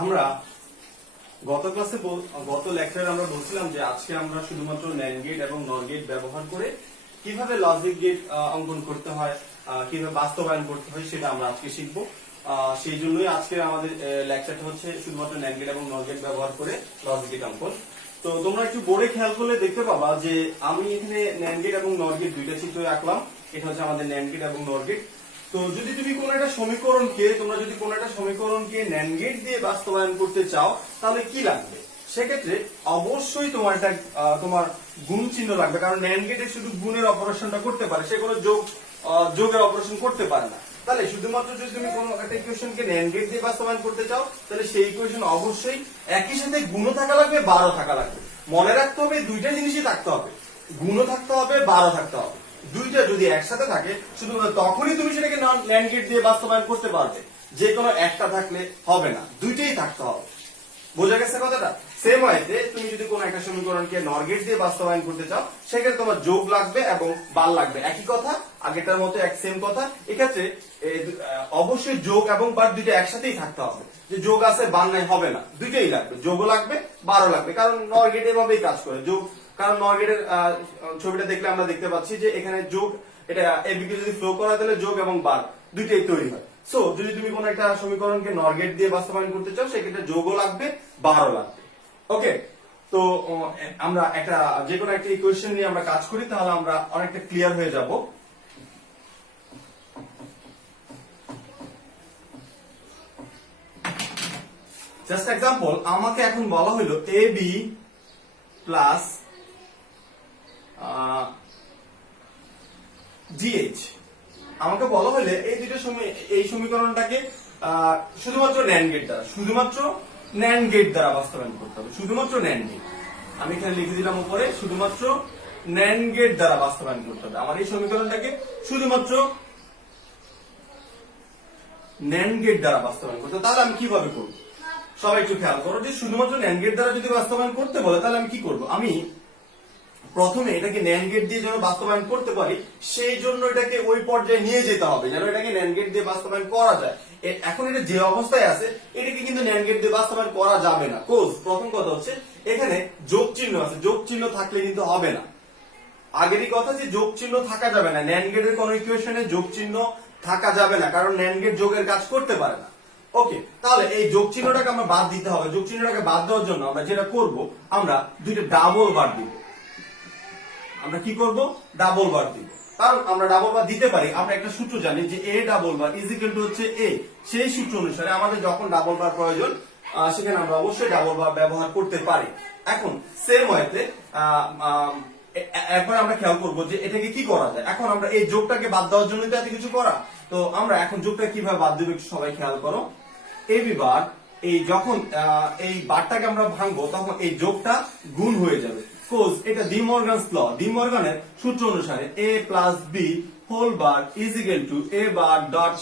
আমরা গত ক্লাসে গত লেকচারে আমরা বলছিলাম যে আজকে আমরা শুধুমাত্র ন্যান্ড গেট এবং নর গেট ব্যবহার করে কিভাবে লজিক গেট অঙ্কন করতে হয়, কিভাবে বাস্তবায়ন করতে হয় সেটা আমরা আজকে শিখবো। সেই জন্যই আজকে আমাদের লেকচারটা হচ্ছে শুধুমাত্র ন্যান্ড গেট এবং নর গেট ব্যবহার করে লজিক গেট অঙ্কন। তো তোমরা একটু বোর্ডে খেয়াল করলে দেখতে পাবা যে আমি এখানে ন্যান্ড গেট এবং নর গেট দুইটা চিত্র আঁকলাম। এটা হচ্ছে আমাদের ন্যান্ড গেট এবং নর গেট। তো যদি তুমি কোন একটা সমীকরণকে ন্যান্ড গেট দিয়ে বাস্তবায়ন করতে চাও তাহলে কি লাগবে? সেক্ষেত্রে অবশ্যই তোমার গুণ চিহ্ন লাগবে, কারণ ন্যান্ড গেটে শুধু গুণের অপারেশনটা করতে পারে, সে কোনো যোগের অপারেশন করতে পারে না। তাহলে শুধুমাত্র যদি তুমি কোনো একটা ইকুয়েশনকে ন্যান্ড গেট দিয়ে বাস্তবায়ন করতে চাও তাহলে সেই ইকুয়েশন অবশ্যই একই সাথে গুণও থাকা লাগবে, বারও থাকা লাগবে। মনে রাখতে হবে দুইটা জিনিসই থাকতে হবে, গুণও থাকতে হবে, বারও থাকতে হবে। দুইটা যদি একসাথে থাকে শুধুমাত্র তখনই তুমি সেটাকে ন্যান্ড গেট দিয়ে বাস্তবায়ন করতে পারবে। যে কোনো একটা থাকলে হবে না, দুইটাই থাকতে হবে। বোঝা গেছে কথাটা? সেম ওয়েতে তুমি যদি কোনো একটা সমীকরণকে নর গেট দিয়ে বাস্তবায়ন করতে চাও সেক্ষেত্রে তোমার যোগ লাগবে এবং বার লাগবে, একই কথা, আগেরটার মতো এক সেম কথা। এক্ষেত্রে অবশ্যই যোগ এবং বার দুইটা একসাথেই থাকতে হবে। যে যোগ আছে বার নাই হবে না, দুইটাই লাগবে, যোগও লাগবে বারও লাগবে, কারণ নর গেট এভাবেই কাজ করে। যোগ, কারণ নর গেটের ছবিটা দেখলে আমরা দেখতে পাচ্ছি যে এখানে যোগ, এটা এবিকে যদি ফ্লো করা তাহলে যোগ এবং বার দুইটাই তৈরি হয়। সো যদি তুমি কোন একটা সমীকরণকে নর গেট দিয়ে বাস্তবায়ন করতে চাও সেক্ষেত্রে যোগও লাগবে, বারও লাগবে। ওকে, তো আমরা একটা যে কোনো একটা ইকুয়েশন নিয়ে আমরা কাজ করি তাহলে আমরা অনেকটা ক্লিয়ার হয়ে যাব। জাস্ট এক্সাম্পল, আমাকে এখন বলা হলো এ বি প্লাস জিএইচ। আমাকে বলা হলে এই সমীকরণটাকে শুধুমাত্র ন্যান্ড গেট দ্বারা বাস্তবায়ন করতে হবে। শুধুমাত্র ন্যান্ড গেট, আমি এখানে লিখে দিলাম উপরে, শুধুমাত্র ন্যান্ড গেট দ্বারা বাস্তবায়ন করতে হবে। আমার এই সমীকরণটাকে শুধুমাত্র ন্যান্ড গেট দ্বারা বাস্তবায়ন করতে হবে। তাহলে আমি কিভাবে করব? সবাই একটু খেয়াল করো যে শুধুমাত্র ন্যান্ড গেট দ্বারা যদি বাস্তবায়ন করতে বলে তাহলে আমি কি করব? আমি প্রথমে এটাকে ন্যান্ড গেট দিয়ে যেন বাস্তবায়ন করতে পারি সেই জন্য এটাকে ওই পর্যায়ে নিয়ে যেতে হবে যেন এটাকে ন্যান্ড গেট দিয়ে বাস্তবায়ন করা যায়। এখন এটা যে অবস্থায় আছে এটাকে কিন্তু ন্যান্ড গেট দিয়ে বাস্তবায়ন করা যাবে না। কোজ প্রথম কথা হচ্ছে এখানে যোগ চিহ্ন আছে, যোগ চিহ্ন থাকলে কিন্তু হবে না। আগেরই কথা যে যোগ চিহ্ন থাকা যাবে না, ন্যান্ড গেটের কোন ইকুয়েশনে যোগ চিহ্ন থাকা যাবে না, কারণ ন্যান্ড গেট যোগের কাজ করতে পারে না। ওকে, তাহলে এই যোগ চিহ্নটাকে আমরা বাদ দিতে হবে। যোগ চিহ্নটাকে বাদ দেওয়ার জন্য আমরা যেটা করব, আমরা দুইটা ডাবল বার দিব। আমরা কি করব? ডাবল বার দিব। কারণ আমরা ডাবল বার দিতে পারি, আমরা একটা সূত্র জানি যে এ double bar is equal to হচ্ছে এ। সেই সূত্র অনুসারে আমাদের যখন ডাবল বার প্রয়োজন সেখানে আমরা অবশ্যই ডাবল বার ব্যবহার করতে পারি। এখন সেম ওয়েতে একবার আমরা খেয়াল করব যে এটাকে কি করা যায়। এখন আমরা এই যোগটাকে বাদ দেওয়ার জন্য তো এত কিছু করা, তো আমরা এখন যোগটা কিভাবে বাদ দেব একটু সবাই খেয়াল করো। এবি বার, এই যখন এই বারটাকে আমরা ভাঙবো তখন এই যোগটা গুণ হয়ে যাবে। কোজ এটা ডি মর্গানের সূত্র অনুসারে a plus B whole bar is equal to a bar dot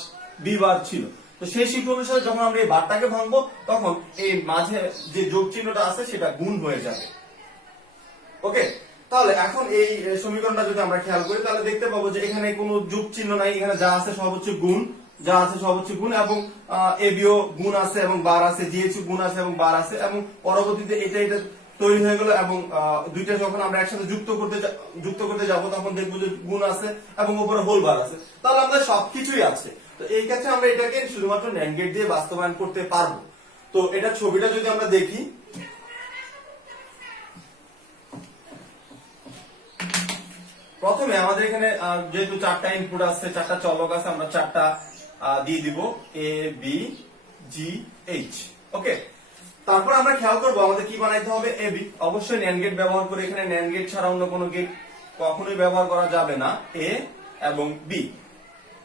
B bar ছিল। তো সেই সূত্র অনুসারে যখন আমরা এই বারটাকে ভাঙবো তখন এই মাঝে যে যোগ চিহ্নটা আছে সেটা গুণ হয়ে যাবে। ওকে, তাহলে এখন এই সমীকরণটা যদি আমরা খেয়াল করি তাহলে দেখতে পাবো যে এখানে কোনো যোগ চিহ্ন নাই, এখানে যা আছে সব হচ্ছে গুণ, এবং এবিও গুণ আছে এবং বার আছে, জিএইচ গুণ আছে এবং বার আছে, এবং পরবর্তীতে এটা তৈরি হয়ে গেল এবং দুইটা যখন আমরা একসাথে যুক্ত করতে যাব তখন দেখবো যে গুণ আছে এবং উপরে হোল বার আছে। তাহলে আমাদের সবকিছুই আছে। তো এই ক্ষেত্রে আমরা এটাকে শুধুমাত্র ন্যান্ড গেট দিয়ে বাস্তবায়ন করতে পারবো। তো এটা ছবিটা যদি আমরা দেখি, প্রথমে আমাদের এখানে যেহেতু চারটা ইনপুট আছে, চারটা চলক আছে, আমরা চারটা দিয়ে দিব এ বি জি এইচ। ওকে, তারপর আমরা খেয়াল করবো আমাদের কি বানাইতে হবে, এবি। অবশ্যই ন্যান্ড গেট ব্যবহার করে, এখানে ন্যান্ড গেট ছাড়া অন্য কোনো গেট কখনোই ব্যবহার করা যাবে না, এ এবং বি।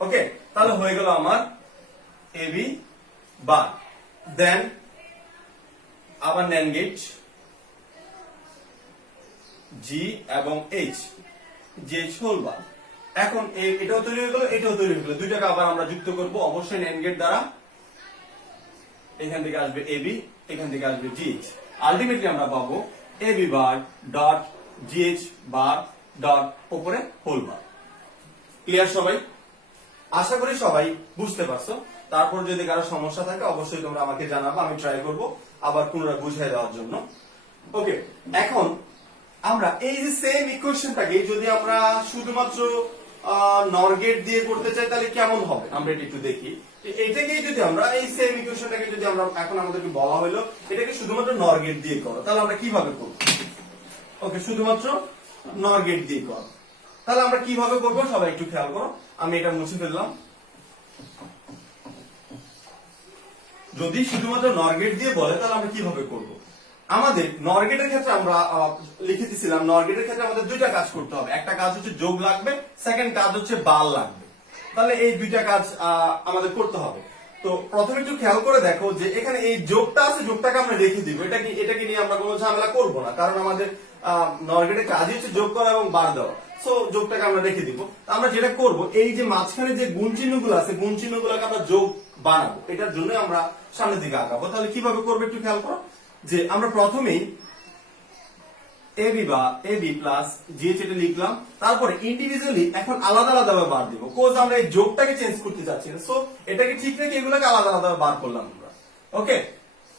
ওকে, তাহলে হয়ে গেল আমার এবি বার, দেন আবার ন্যান্ড গেট জি এবং এইচ, জিএইচ হোল বার। এখন এটাও তৈরি হয়ে গেল, এটাও তৈরি হয়ে গেল, দুইটাকে আবার আমরা যুক্ত করব অবশ্যই ন্যান্ড গেট দ্বারা। এখান থেকে আসবে এবি, এখান থেকে আসবে জিএইচ। আলটিমেটলি আমরা পাবো AB bar dot GH bar dot উপরে হোল বার। ক্লিয়ার সবাই? আশা করি সবাই বুঝতে পারছো। তারপর যদি কারো সমস্যা থাকে অবশ্যই তোমরা আমাকে জানাবো, আমি ট্রাই করব আবার পুনরায় বুঝিয়ে দেওয়ার জন্য। ওকে, এখন আমরা এই যে সেম ইকুয়েশনটাকে যদি আমরা শুধুমাত্র নর গেট দিয়ে করতে চাই তাহলে কেমন হবে আমরা এটা একটু দেখি। এটাকেই যদি আমরা এই সেম ইকুয়েশনটাকে যদি আমরা এখন আমাদেরকে বলা হলো এটাকে শুধুমাত্র নর গেট দিয়ে করো, তাহলে আমরা কিভাবে করব? ওকে, শুধুমাত্র নর গেট দিয়ে করো, তাহলে আমরা কিভাবে করবো সবাই একটু খেয়াল করো। আমি এটা মুছে ফেললাম। যদি শুধুমাত্র নর গেট দিয়ে বলে তাহলে আমরা কিভাবে করব? আমাদের নর গেটের ক্ষেত্রে আমরা লিখে দিয়েছিলাম, নর গেটের ক্ষেত্রে আমাদের দুইটা কাজ করতে হবে। একটা কাজ হচ্ছে যোগ লাগবে, সেকেন্ড কাজ হচ্ছে বাল লাগবে। তাহলে এই দুইটা কাজ আমাদের করতে হবে। তো প্রথমে একটু খেয়াল করে দেখো যে এখানে এই যোগটা আছে, যোগটাকে আমরা রেখে দিব। এটাকে নিয়ে আমরা কোনো ঝামেলা করব না, কারণ আমাদের নর গেটের কাজই হচ্ছে যোগ করা এবং বার দেওয়া। সো যোগটাকে আমরা রেখে দিব। আমরা যেটা করব, এই যে মাঝখানে যে গুণ চিহ্নগুলো আছে, গুণ চিহ্নগুলোকে আমরা যোগ বানাবো, এটার জন্য আমরা সামনের দিকে আগাবো। তাহলে কিভাবে করবো একটু খেয়াল করো যে আমরা প্রথমেই এবি প্লাস জিএইচ এটা লিখলাম, তারপরে ইন্ডিভিজুয়ালি এখন আলাদা আলাদা ভাবে বার দিব, কোজ আমরা এই যোগটাকে চেঞ্জ করতে চাচ্ছি না। সো এটাকে ঠিক রেখে এগুলোকে আলাদা আলাদা বার করলাম আমরা। ওকে,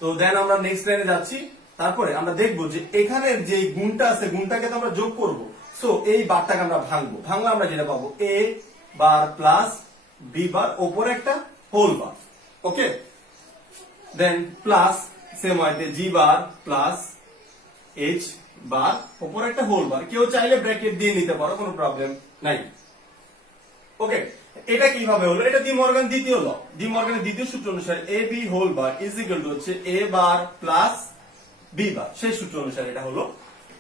তো দেন আমরা নেক্সট লাইনে যাচ্ছি। তারপরে আমরা দেখবো যে এখানের যে গুণটা আছে, গুণটাকে তো আমরা যোগ করব। সো এই বারটাকে আমরা ভাঙলে আমরা যেটা পাবো এ বার প্লাস বি বার, ওপরে একটা হোল বার। ওকে, দেন প্লাস সেম ওয়েতে জি বার প্লাস এইচ বার, ওপরে একটা হোল বার। কেউ চাইলে ব্র্যাকেট দিয়ে নিতে পারো, কোনো প্রবলেম নাই। ওকে, এটা কিভাবে হলো? এটা ডি মর্গান দ্বিতীয় ল, ডি মর্গানের দ্বিতীয় সূত্র অনুসারে A B whole bar is equal to হচ্ছে এ বার প্লাস বি বার, সেই সূত্র অনুসারে এটা হলো।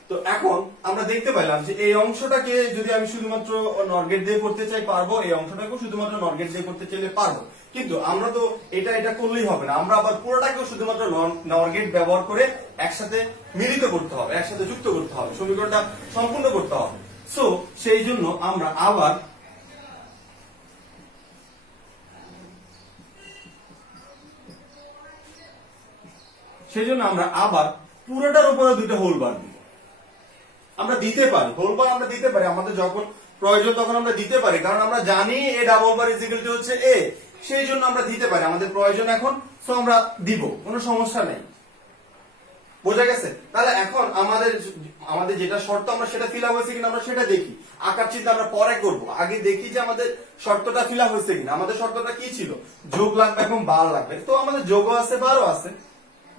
তো এখন আমরা দেখতে পেলাম যে এই অংশটাকে যদি আমি শুধুমাত্র নর গেট দিয়ে করতে চাই পারবো, এই অংশটাকেও শুধুমাত্র নর গেট দিয়ে করতে চাইলে পারবো। কিন্তু আমরা তো এটা করলেই হবে না, আমরা আবার পুরোটাকেও শুধুমাত্র নর গেট ব্যবহার করে একসাথে মিলিত করতে হবে, একসাথে যুক্ত করতে হবে, সমীকরণটা সম্পূর্ণ করতে হবে। সো সেই জন্য আমরা আবার পুরোটার উপরে দুইটা হোল বার দিব। আমরা দিতে পারি হোল বার, আমরা দিতে পারি আমাদের যখন প্রয়োজন তখন আমরা দিতে পারি, কারণ আমরা জানি এ double bar is equal to হচ্ছে এ, সেই জন্য আমরা দিতে পারি, আমাদের প্রয়োজন এখন। সো আমরা দিব, কোনো সমস্যা নেই। বোঝা গেছে? তাহলে এখন আমাদের যেটা শর্ত আমরা সেটা ফিল আপ হয়েছে কিনা আমরা সেটা দেখি। আকার চিন্তা আমরা পরে করব, আগে দেখি যে আমাদের শর্তটা ফিল আপ হয়েছে কিনা। আমাদের শর্তটা কি ছিল? যোগ লাগবে এবং বার লাগবে। তো আমাদের যোগও আছে, বারও আছে,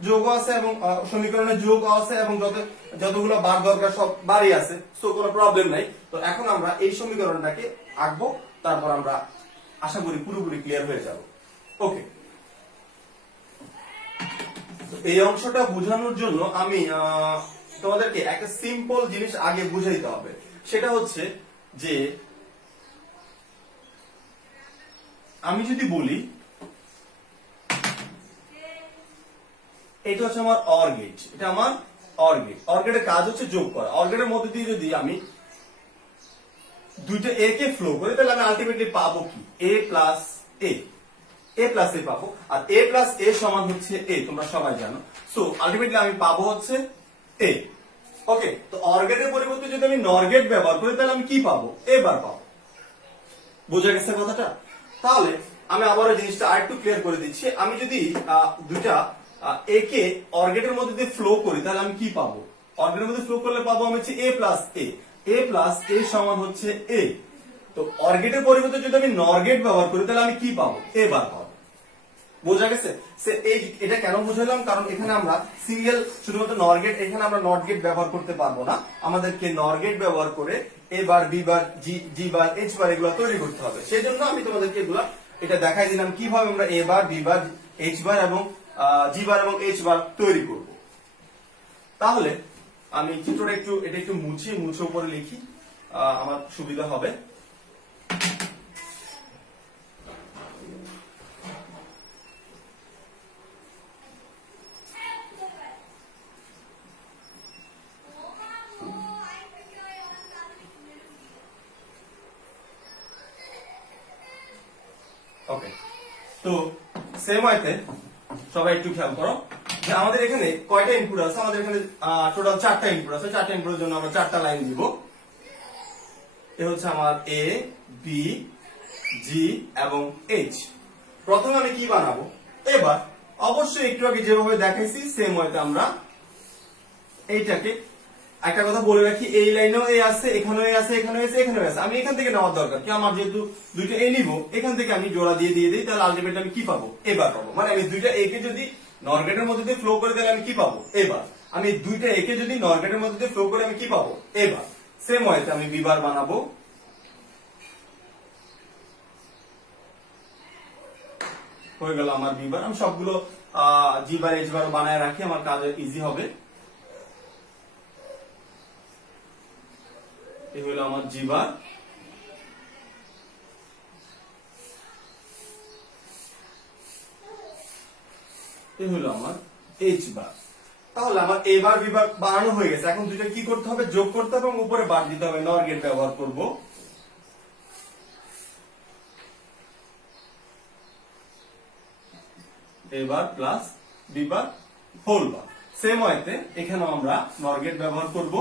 যোগ আছে এবং সমীকরণে যোগ আছে এবং যতগুলো বার দরকার সব বারই আছে। সো কোনো প্রবলেম নাই। তো এখন আমরা এই সমীকরণটাকে আঁকবো, তারপর আমরা আশা করি পুরোপুরি ক্লিয়ার হয়ে যাব। ওকে, এই অংশটা বোঝানোর জন্য আমি তোমাদেরকে একটা সিম্পল জিনিস আগে বুঝাইতে হবে। সেটা হচ্ছে যে আমি যদি বলি এটা হচ্ছে আমার অর গেট, এটা আমার অর গেট। অর গেটের কাজ হচ্ছে যোগ করা। অর গেটের মধ্যে দিয়ে যদি আমি দুইটা এ কে ফ্লো করি তাহলে আমি আলটিমেটলি পাবো কি? এ প্লাস এ, এ প্লাস এ পাবো। আর এ প্লাস এ সমান হচ্ছে এ, তোমরা সবাই জানো। সো আলটিমেটলি আমি পাবো হচ্ছে এ। ওকে, তো অর গেটের পরিবর্তে যদি আমি নর গেট ব্যবহার করি তাহলে আমি কি পাবো? এ বার পাবো। বোঝা গেছে কথাটা? তাহলে আমি আবারও জিনিসটা আরেকটু ক্লিয়ার করে দিচ্ছি। আমি যদি দুইটা এ কে অর গেটের মধ্যে দিয়ে ফ্লো করি তাহলে আমি কি পাবো? অর গেটের মধ্যে ফ্লো করলে পাবো আমি হচ্ছে এ প্লাস এ, এ প্লাস এ সমান হচ্ছে এ। তো অর গেটের পরিবর্তে যদি আমি নর গেট ব্যবহার করি তাহলে আমি কি পাবো? এ বার পাবো। বোঝা গেছে? এটা কেন বুঝালাম? কারণ এখানে আমরা সিঙ্গেল শুধুমাত্র নর গেট, এখানে আমরা নট গেট ব্যবহার করতে পারবো না, আমাদেরকে নর গেট ব্যবহার করে এ বার, বি বার, জি বার, এইচ বার এগুলো তৈরি করতে হবে। সেই জন্য আমি তোমাদেরকে এটা দেখাই দিলাম কিভাবে আমরা এ বার, বি বার, এইচ বার এবং জি বার এবং এইচ বার তৈরি করব। তাহলে আমি চিত্রটা একটু মুছে উপরে লিখি, আমার সুবিধা হবে। ওকে, তো সেম ওয়েতে সবাই একটু খেয়াল করো যে আমাদের এখানে কয়টা ইনপুট আছে? আমাদের এখানে টোটাল 4টা ইনপুট আছে। 4টা ইনপুটের জন্য আমরা 4টা লাইন দিব। এ হচ্ছে আমার এ, বি, জি এবং এইচ। প্রথমে আমি কি বানাবো, এবার অবশ্যই একটু আগে যেভাবে দেখাইছি সেম ওয়েতে আমরা এইটাকে, একটা কথা বলে রাখি, এই লাইনেও এ আছে, এখানেও এ আছে, এখানেও আছে, এখানেও আছে, আমি এখান থেকে নেওয়ার দরকার কি, আমার যেহেতু দুইটা এ নিব, এখান থেকে আমি জোড়া দিয়ে দিই, তাহলে আলটিমেটলি আমি কি পাবো, এবার পাবো। মানে আমি দুইটা এ কে যদি নর গেটের মধ্যে দিয়ে ফ্লো করে তাহলে আমি কি পাবো, এবার। আমি দুইটা এ কে যদি নর গেটের মধ্যে দিয়ে ফ্লো করে আমি কি পাবো, এবার। সেম ওয়েতে আমি বি বার বানাবো, হয়ে গেল আমার বি বার। আমি সবগুলো জি বার এইচ বার বানায় রাখি, আমার কাজ ইজি হবে। এই হলো আমার জি বার, এই হলো আমার এইচ বার। তাহলে আমার এ বার বি বার বানানো হয়ে গেছে। এখন দুইটা কি করতে হবে, যোগ করতে হবে এবং উপরে বার দিতে হবে। নর গেট ব্যবহার করব, A bar plus B bar whole bar. Same ওয়েতে এখানেও আমরা নর গেট ব্যবহার করব,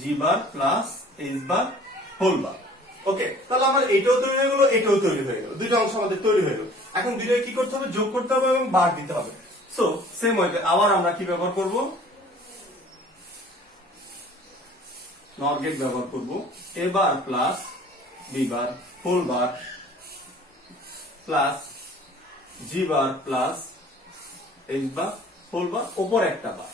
G bar plus H bar whole bar. Okay, তাহলে আমার এটাও তৈরি হয়ে গেল, এটাও তৈরি হয়ে গেল, দুইটা অংশ আমাদের তৈরি হয়ে গেল। এখন দুইটাকে কি করতে হবে, যোগ করতে হবে এবং বার দিতে হবে। সো সেম ওয়েতে আবার আমরা কি ব্যবহার করব, নর গেট ব্যবহার করব, A bar plus B bar whole bar plus G bar plus H bar whole bar, ওপর একটা বার।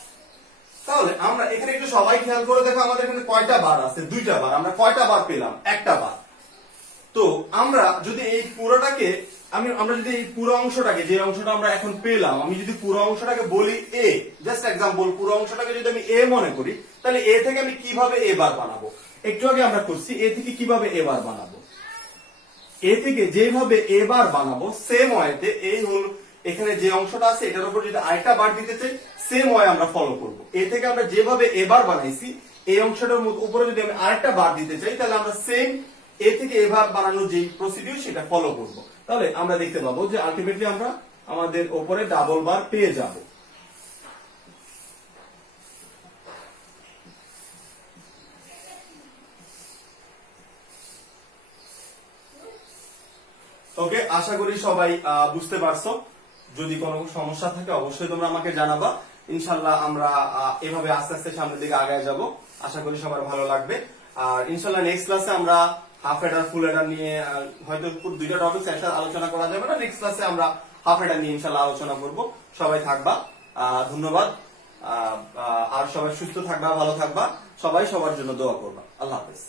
তাহলে আমরা এখানে একটু সবাই খেয়াল করে দেখো, আমাদের এখানে কয়টা বার আছে, দুইটা বার। আমরা কয়টা বার পেলাম, একটা বার। তো আমরা যদি এই পুরোটাকে আমরা যদি এই পুরো অংশটাকে, যে অংশটা আমরা এখন পেলাম, আমি যদি পুরো অংশটাকে বলি এ, জাস্ট এক্সাম্পল, পুরো অংশটাকে যদি আমি এ মনে করি, তাহলে এ থেকে আমি কিভাবে এ বার বানাবো, একটু আগে আমরা করছি, এ থেকে কিভাবে এ বার বানাবো। এ থেকে যেভাবে এ বার বানাবো সেম ওয়েতে এই হল, এখানে যে অংশটা আছে এটার উপর যদি আরেকটা বার দিতে চাই, সেম ওয়ে আমরা ফলো করব। এ থেকে আমরা যেভাবে এ বার বানাইছি, এই অংশটার উপরে যদি আমি আরেকটা বার দিতে চাই, তাহলে আমরা সেম এ থেকে এ বার বানানোর যে প্রসিডিউর সেটা ফলো করব। তাহলে আমরা দেখতে পাবো যে আলটিমেটলি আমরা আমাদের উপরে ডাবল বার পেয়ে যাব। ওকে, আশা করি সবাই বুঝতে পারছো। যদি কোনো সমস্যা থাকে অবশ্যই তোমরা আমাকে জানাবা। ইনশাল্লাহ আমরা এভাবে আস্তে আস্তে সামনের দিকে আগায় যাব। আশা করি সবার ভালো লাগবে। আর ইনশাল্লাহ নেক্সট ক্লাসে আমরা হাফ হেডার ফুল হেডার নিয়ে হয়তো দুইটা টপিক একসাথে আলোচনা করা যাবে না, নেক্সট ক্লাসে আমরা হাফ হেডার নিয়ে ইনশাল্লাহ আলোচনা করব। সবাই থাকবা, ধন্যবাদ। আর সবাই সুস্থ থাকবা, ভালো থাকবা, সবাই সবার জন্য দোয়া করবা। আল্লাহ হাফেজ।